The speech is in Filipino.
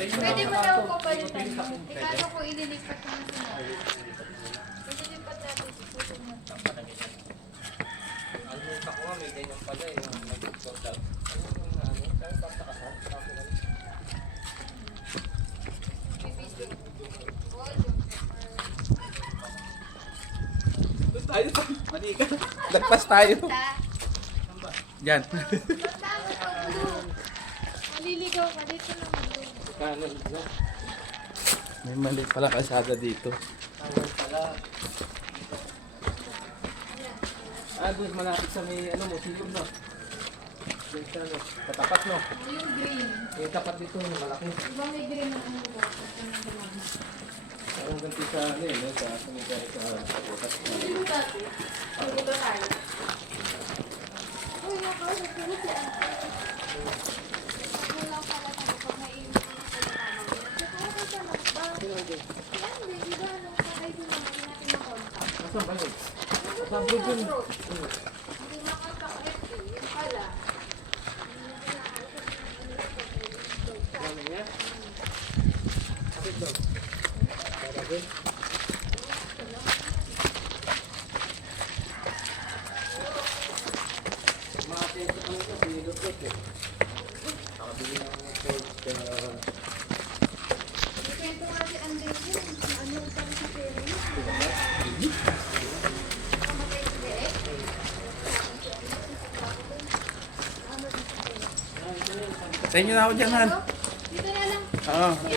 Pwede mo daw ko palitan mo. Ikaso ko ililipat mo na sila. Ililipat natin si puso mo. Ang utak ko nga, may ganyan pala eh. Nag-sort out. Tayo, mali ka. Lagpas tayo. Yan. Maliligaw ka dito na mag-blue. Kanan na. May mali pala kalsada dito. Kanan pala. Doon malapit sa may ano mo, silog no? Doon sa ano, katapat no? Yung green. Yung tapat dito, malaki. Diba may green na ano ba? Parang ganti sa ano eh, no? Sa sumigay sa butas. Dito dati. Dito tayo. Uy, ako. Dito si Ate. Ako lang pala sa kapag naiinit ko sa pagkakamaw. Kasi siya magbago. Yan, di ba? Nung sakay din naman natin makontak. Nasaan ba yun? Saan bro dun? Hindi makapakrep eh. Yung pala. Ano niya? Kapit daw. Para din. Mga atento ko nito, sinilupit eh. Nakabili ng mga code. Kwento nga si Andres yun. Ano pa sa pera yun? Kamatay si Derek? Sa inyo na ako dyan, Han. Dito na lang. Oo.